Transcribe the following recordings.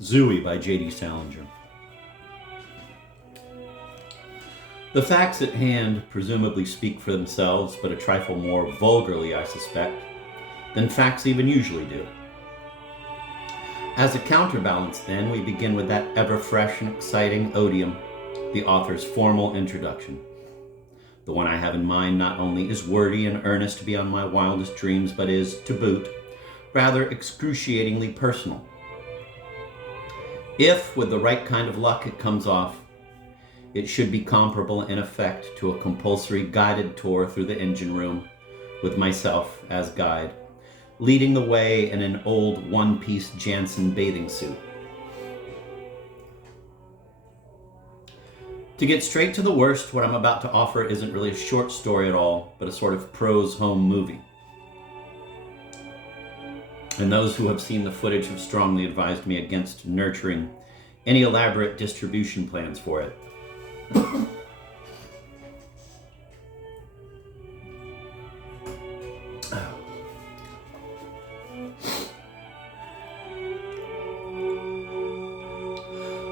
Zooey by J.D. Salinger. The facts at hand presumably speak for themselves, but a trifle more vulgarly, I suspect, than facts even usually do. As a counterbalance, then, we begin with that ever-fresh and exciting odium, the author's formal introduction. The one I have in mind not only is wordy and earnest beyond my wildest dreams, but is, to boot, rather excruciatingly personal. If, with the right kind of luck, it comes off, it should be comparable in effect to a compulsory guided tour through the engine room, with myself as guide, leading the way in an old one-piece Jansen bathing suit. To get straight to the worst, what I'm about to offer isn't really a short story at all, but a sort of prose home movie. And those who have seen the footage have strongly advised me against nurturing any elaborate distribution plans for it.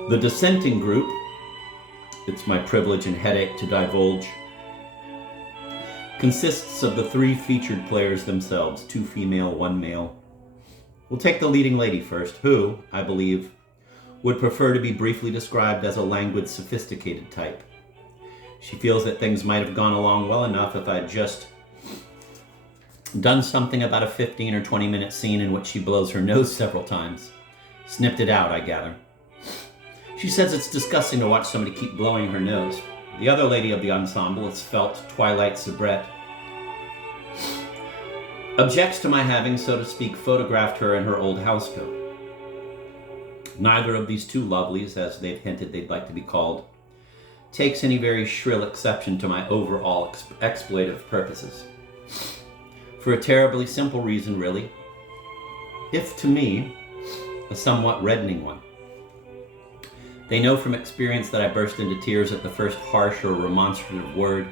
The dissenting group, it's my privilege and headache to divulge, consists of the three featured players themselves, 2 female, 1 male. We'll take the leading lady first, who, I believe, would prefer to be briefly described as a languid, sophisticated type. She feels that things might have gone along well enough if I'd just done something about a 15 or 20 minute scene in which she blows her nose several times. Snipped it out, I gather. She says it's disgusting to watch somebody keep blowing her nose. The other lady of the ensemble, its felt twilight soubrette, objects to my having, so to speak, photographed her in her old housecoat. Neither of these two lovelies, as they've hinted they'd like to be called, takes any very shrill exception to my overall exploitive purposes. For a terribly simple reason, really, if to me, a somewhat reddening one. They know from experience that I burst into tears at the first harsh or remonstrative word.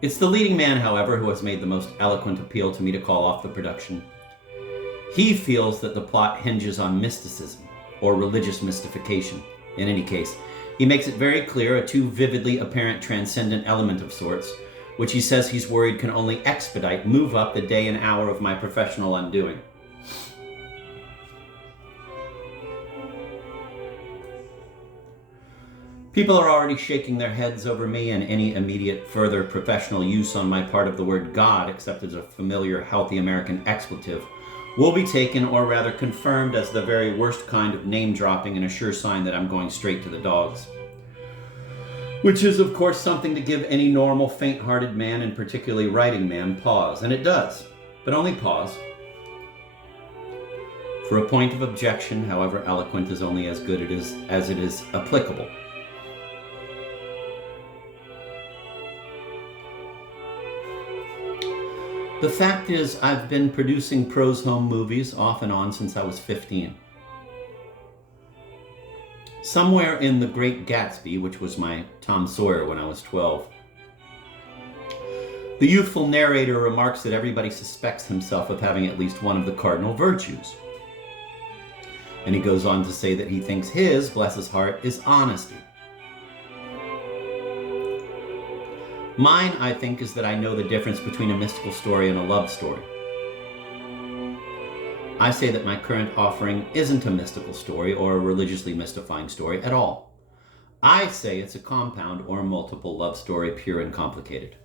It's the leading man, however, who has made the most eloquent appeal to me to call off the production. He feels that the plot hinges on mysticism, or religious mystification. In any case, he makes it very clear a too vividly apparent transcendent element of sorts, which he says he's worried can only move up the day and hour of my professional undoing. People are already shaking their heads over me, and any immediate further professional use on my part of the word God, except as a familiar, healthy American expletive, will be taken, or rather confirmed, as the very worst kind of name-dropping and a sure sign that I'm going straight to the dogs. Which is, of course, something to give any normal, faint-hearted man, and particularly writing man, pause. And it does, but only pause. For a point of objection, however eloquent, is only as good as it is applicable. The fact is, I've been producing prose home movies off and on since I was 15. Somewhere in The Great Gatsby, which was my Tom Sawyer when I was 12, the youthful narrator remarks that everybody suspects himself of having at least one of the cardinal virtues. And he goes on to say that he thinks his, bless his heart, is honesty. Mine, I think, is that I know the difference between a mystical story and a love story. I say that my current offering isn't a mystical story or a religiously mystifying story at all. I say it's a compound or multiple love story, pure and complicated.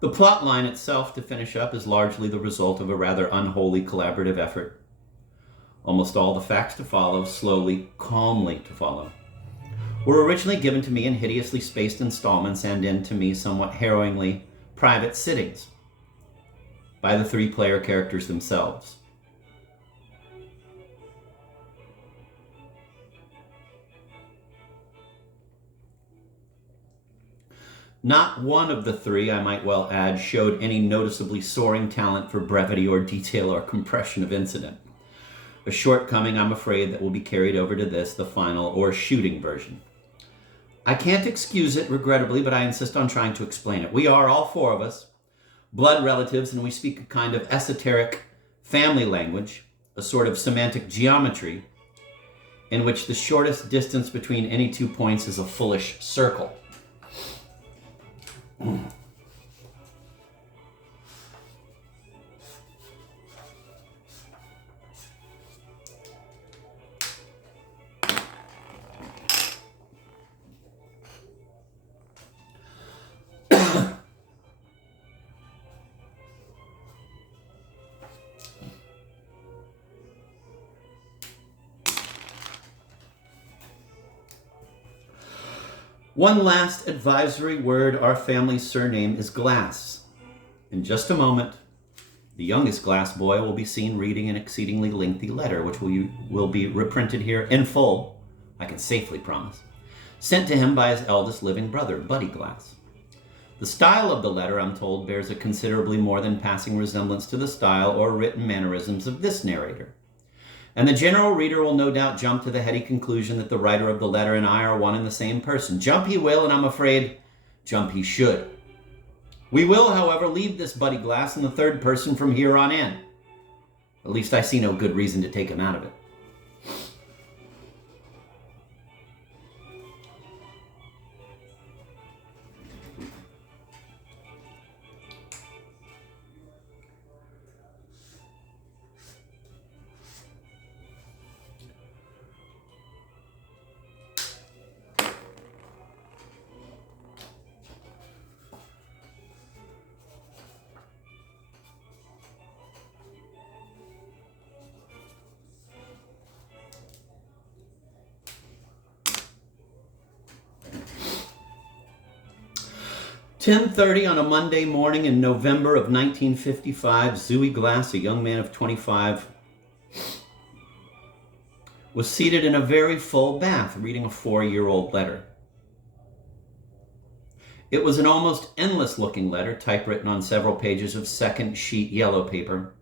The plot line itself, to finish up, is largely the result of a rather unholy collaborative effort. Almost all the facts to follow, slowly, calmly to follow, were originally given to me in hideously spaced installments and in, to me, somewhat harrowingly private sittings by the 3 player characters themselves. Not one of the three, I might well add, showed any noticeably soaring talent for brevity or detail or compression of incident. A shortcoming, I'm afraid, that will be carried over to this, the final or shooting version. I can't excuse it, regrettably, but I insist on trying to explain it. We are, all four of us, blood relatives, and we speak a kind of esoteric family language, a sort of semantic geometry, in which the shortest distance between any 2 points is a foolish circle. One last advisory word. Our family's surname is Glass. In just a moment, the youngest Glass boy will be seen reading an exceedingly lengthy letter, which will be reprinted here in full, I can safely promise, sent to him by his eldest living brother, Buddy Glass. The style of the letter, I'm told, bears a considerably more than passing resemblance to the style or written mannerisms of this narrator. And the general reader will no doubt jump to the heady conclusion that the writer of the letter and I are one and the same person. Jump he will, and I'm afraid jump he should. We will, however, leave this Buddy Glass in the third person from here on in. At least I see no good reason to take him out of it. "10:30 on a Monday morning in November of 1955, Zooey Glass, a young man of 25, was seated in a very full bath reading a 4-year-old letter. It was an almost endless-looking letter, typewritten on several pages of second-sheet yellow paper.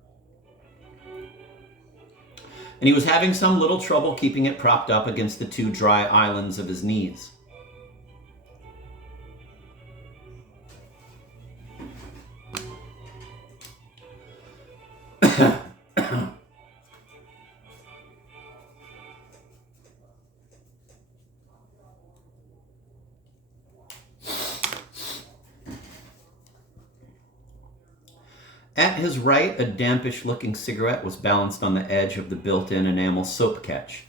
And he was having some little trouble keeping it propped up against the 2 dry islands of his knees. At his right, a dampish-looking cigarette was balanced on the edge of the built-in enamel soap catch.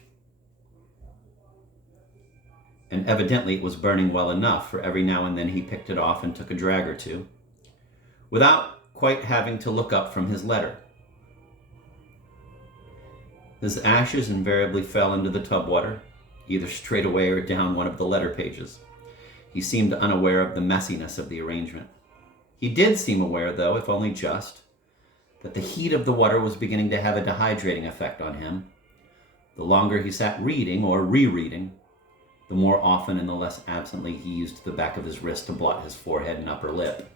And evidently it was burning well enough, for every now and then he picked it off and took a drag or two, without quite having to look up from his letter. His ashes invariably fell into the tub water, either straight away or down one of the letter pages. He seemed unaware of the messiness of the arrangement. He did seem aware, though, if only just, that the heat of the water was beginning to have a dehydrating effect on him. The longer he sat reading or rereading, the more often and the less absently he used the back of his wrist to blot his forehead and upper lip.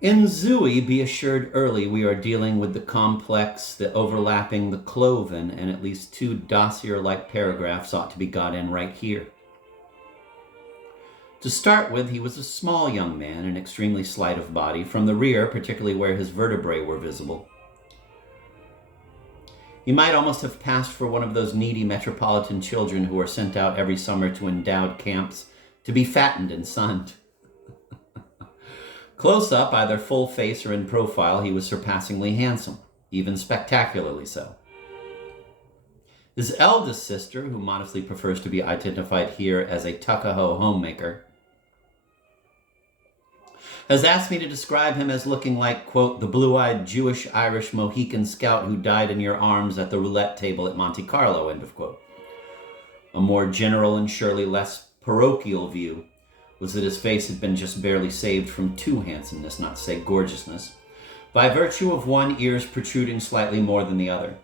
In Zooey, be assured early, we are dealing with the complex, the overlapping, the cloven, and at least 2 dossier-like paragraphs ought to be got in right here. To start with, he was a small young man and extremely slight of body, from the rear, particularly where his vertebrae were visible. He might almost have passed for one of those needy metropolitan children who are sent out every summer to endowed camps to be fattened and sunned. Close up, either full face or in profile, he was surpassingly handsome, even spectacularly so. His eldest sister, who modestly prefers to be identified here as a Tuckahoe homemaker, has asked me to describe him as looking like, quote, the blue-eyed Jewish-Irish Mohican scout who died in your arms at the roulette table at Monte Carlo, end of quote. A more general and surely less parochial view was that his face had been just barely saved from too handsomeness, not to say gorgeousness, by virtue of one ear's protruding slightly more than the other.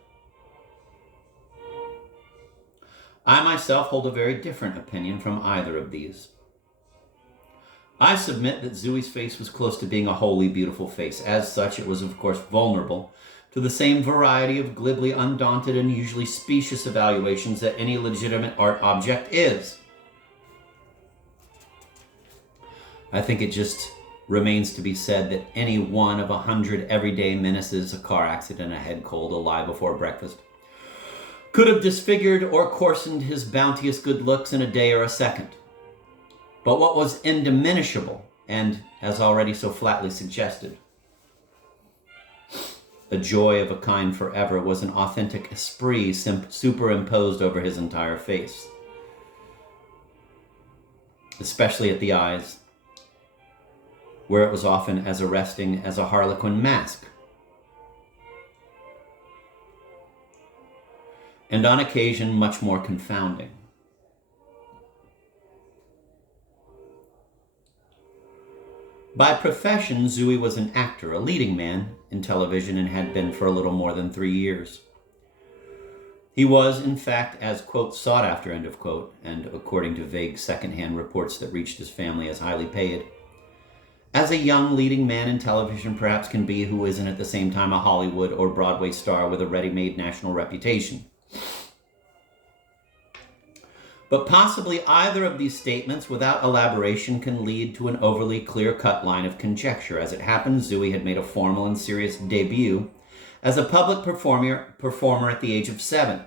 I myself hold a very different opinion from either of these. I submit that Zooey's face was close to being a wholly beautiful face. As such, it was of course vulnerable to the same variety of glibly undaunted and usually specious evaluations that any legitimate art object is. I think it just remains to be said that any one of 100 everyday menaces, a car accident, a head cold, a lie before breakfast, could have disfigured or coarsened his bounteous good looks in a day or a second. But what was indiminishable, and as already so flatly suggested, a joy of a kind forever, was an authentic esprit superimposed over his entire face, especially at the eyes, where it was often as arresting as a harlequin mask, and on occasion much more confounding. By profession, Zooey was an actor, a leading man in television, and had been for a little more than 3 years. He was, in fact, as, quote, sought after, end of quote, and according to vague secondhand reports that reached his family, as highly paid, as a young leading man in television perhaps can be who isn't at the same time a Hollywood or Broadway star with a ready-made national reputation. But possibly either of these statements, without elaboration, can lead to an overly clear-cut line of conjecture. As it happened, Zooey had made a formal and serious debut as a public performer at the age of 7.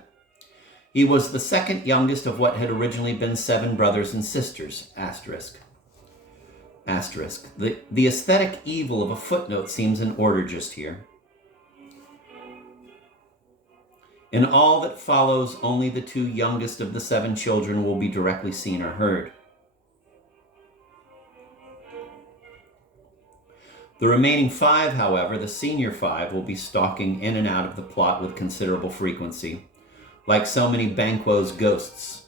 He was the second youngest of what had originally been 7 brothers and sisters, asterisk. Asterisk. The aesthetic evil of a footnote seems in order just here. In all that follows, only the 2 youngest of the 7 children will be directly seen or heard. The remaining 5, however, the senior 5, will be stalking in and out of the plot with considerable frequency, like so many Banquo's ghosts.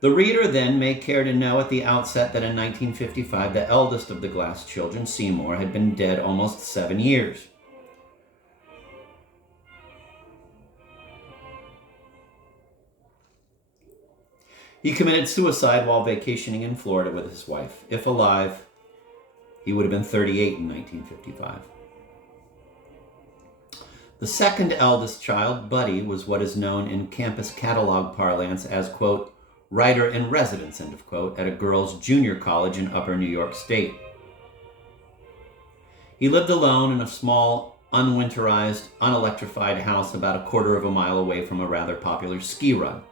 The reader then may care to know at the outset that in 1955, the eldest of the Glass children, Seymour, had been dead almost 7 years. He committed suicide while vacationing in Florida with his wife. If alive, he would have been 38 in 1955. The second eldest child, Buddy, was what is known in campus catalog parlance as, quote, writer in residence, end of quote, at a girls' junior college in upper New York State. He lived alone in a small, unwinterized, unelectrified house about a quarter of a mile away from a rather popular ski run.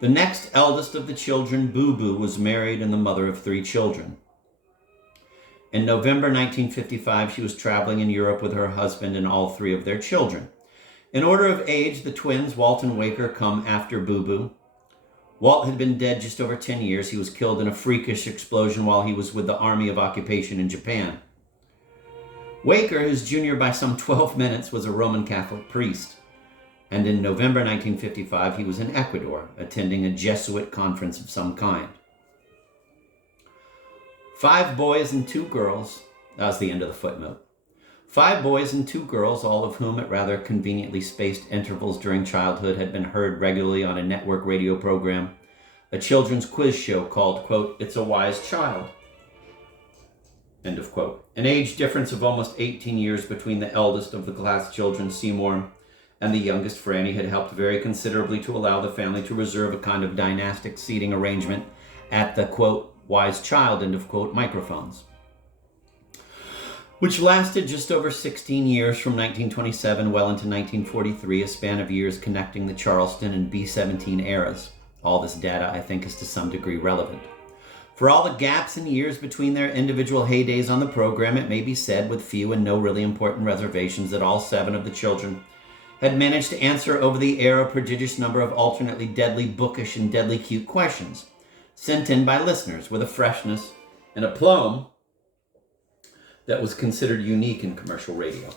The next eldest of the children, Boo Boo, was married and the mother of 3 children. In November 1955, she was traveling in Europe with her husband and all 3 of their children. In order of age, the twins, Walt and Waker, come after Boo Boo. Walt had been dead just over 10 years. He was killed in a freakish explosion while he was with the Army of Occupation in Japan. Waker, his junior by some 12 minutes, was a Roman Catholic priest. And in November 1955, he was in Ecuador, attending a Jesuit conference of some kind. 5 boys and 2 girls, that was the end of the footnote. 5 boys and 2 girls, all of whom at rather conveniently spaced intervals during childhood had been heard regularly on a network radio program, a children's quiz show called, quote, It's a Wise Child, end of quote. An age difference of almost 18 years between the eldest of the Glass children, Seymour, and the youngest, Franny, had helped very considerably to allow the family to reserve a kind of dynastic seating arrangement at the, quote, Wise Child, end of quote, microphones, which lasted just over 16 years from 1927 well into 1943, a span of years connecting the Charleston and B-17 eras. All this data, I think, is to some degree relevant. For all the gaps in years between their individual heydays on the program, it may be said with few and no really important reservations that all 7 of the children had managed to answer over the air a prodigious number of alternately deadly bookish and deadly cute questions sent in by listeners with a freshness and aplomb that was considered unique in commercial radio.